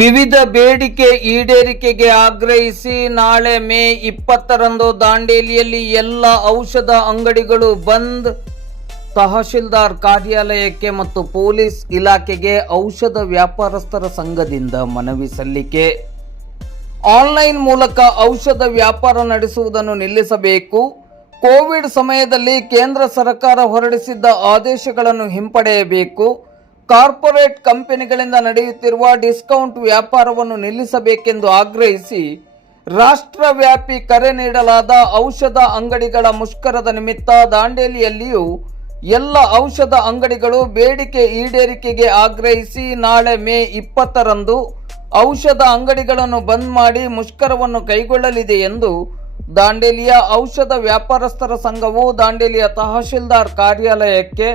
ವಿವಿಧ ಬೇಡಿಕೆ ಈಡೇರಿಕೆಗೆ ಆಗ್ರಹಿಸಿ ನಾಳೆ ಮೇ 20ರಂದು ದಾಂಡೇಲಿಯಲ್ಲಿ ಎಲ್ಲ ಔಷಧ ಅಂಗಡಿಗಳು ಬಂದ್. ತಹಶೀಲ್ದಾರ್ ಕಾರ್ಯಾಲಯಕ್ಕೆ ಮತ್ತು ಪೊಲೀಸ್ ಇಲಾಖೆಗೆ ಔಷಧ ವ್ಯಾಪಾರಸ್ಥರ ಸಂಘದಿಂದ ಮನವಿ ಸಲ್ಲಿಕೆ. ಆನ್ಲೈನ್ ಮೂಲಕ ಔಷಧ ವ್ಯಾಪಾರ ನಡೆಸುವುದನ್ನು ನಿಲ್ಲಿಸಬೇಕು. ಕೋವಿಡ್ ಸಮಯದಲ್ಲಿ ಕೇಂದ್ರ ಸರ್ಕಾರ ಹೊರಡಿಸಿದ್ದ ಆದೇಶಗಳನ್ನು ಹಿಂಪಡೆಯಬೇಕು. ಕಾರ್ಪೊರೇಟ್ ಕಂಪನಿಗಳಿಂದ ನಡೆಯುತ್ತಿರುವ ಡಿಸ್ಕೌಂಟ್ ವ್ಯಾಪಾರವನ್ನು ನಿಲ್ಲಿಸಬೇಕೆಂದು ಆಗ್ರಹಿಸಿ ರಾಷ್ಟ್ರವ್ಯಾಪಿ ಕರೆ ನೀಡಲಾದ ಔಷಧ ಅಂಗಡಿಗಳ ಮುಷ್ಕರದ ನಿಮಿತ್ತ ದಾಂಡೇಲಿಯಲ್ಲಿಯೂ ಎಲ್ಲ ಔಷಧ ಅಂಗಡಿಗಳು ಬೇಡಿಕೆ ಈಡೇರಿಕೆಗೆ ಆಗ್ರಹಿಸಿ ನಾಳೆ ಮೇ 20ರಂದು ಔಷಧ ಅಂಗಡಿಗಳನ್ನು ಬಂದ್ ಮಾಡಿ ಮುಷ್ಕರವನ್ನು ಕೈಗೊಳ್ಳಲಿದೆ ಎಂದು ದಾಂಡೇಲಿಯ ಔಷಧ ವ್ಯಾಪಾರಸ್ಥರ ಸಂಘವು ದಾಂಡೇಲಿಯ ತಹಶೀಲ್ದಾರ್ ಕಾರ್ಯಾಲಯಕ್ಕೆ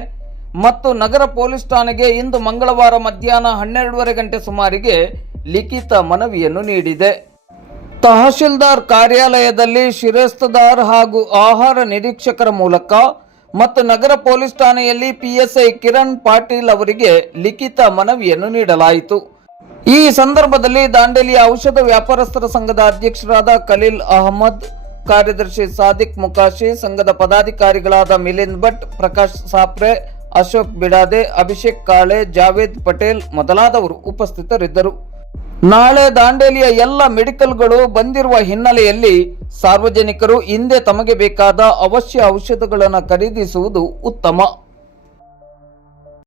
ಮತ್ತು ನಗರ ಪೊಲೀಸ್ ಠಾಣೆಗೆ ಇಂದು ಮಂಗಳವಾರ ಮಧ್ಯಾಹ್ನ 12:30 ಗಂಟೆ ಸುಮಾರಿಗೆ ಲಿಖಿತ ಮನವಿಯನ್ನು ನೀಡಿದೆ. ತಹಶೀಲ್ದಾರ್ ಕಾರ್ಯಾಲಯದಲ್ಲಿ ಶಿರಸ್ತದಾರ್ ಹಾಗೂ ಆಹಾರ ನಿರೀಕ್ಷಕರ ಮೂಲಕ ಮತ್ತು ನಗರ ಪೊಲೀಸ್ ಠಾಣೆಯಲ್ಲಿ PSI ಕಿರಣ್ ಪಾಟೀಲ್ ಅವರಿಗೆ ಲಿಖಿತ ಮನವಿಯನ್ನು ನೀಡಲಾಯಿತು. ಈ ಸಂದರ್ಭದಲ್ಲಿ ದಾಂಡೇಲಿಯ ಔಷಧ ವ್ಯಾಪಾರಸ್ಥರ ಸಂಘದ ಅಧ್ಯಕ್ಷರಾದ ಖಲೀಲ್ ಅಹಮದ್, ಕಾರ್ಯದರ್ಶಿ ಸಾದಿಕ್ ಮುಕಾಶಿ, ಸಂಘದ ಪದಾಧಿಕಾರಿಗಳಾದ ಮಿಲಿಂದ್ ಭಟ್, ಪ್ರಕಾಶ್ ಸಾಪ್ರೆ, ಅಶೋಕ್ ಬಿಡಾದೆ, ಅಭಿಷೇಕ್ ಕಾಳೆ, ಜಾವೇದ್ ಪಟೇಲ್ ಮೊದಲಾದವರು ಉಪಸ್ಥಿತರಿದ್ದರು. ನಾಳೆ ದಾಂಡೇಲಿಯ ಎಲ್ಲ ಮೆಡಿಕಲ್ಗಳು ಬಂದಿರುವ ಹಿನ್ನೆಲೆಯಲ್ಲಿ ಸಾರ್ವಜನಿಕರು ಹಿಂದೆ ತಮಗೆ ಬೇಕಾದ ಅವಶ್ಯ ಔಷಧಗಳನ್ನು ಖರೀದಿಸುವುದು ಉತ್ತಮ.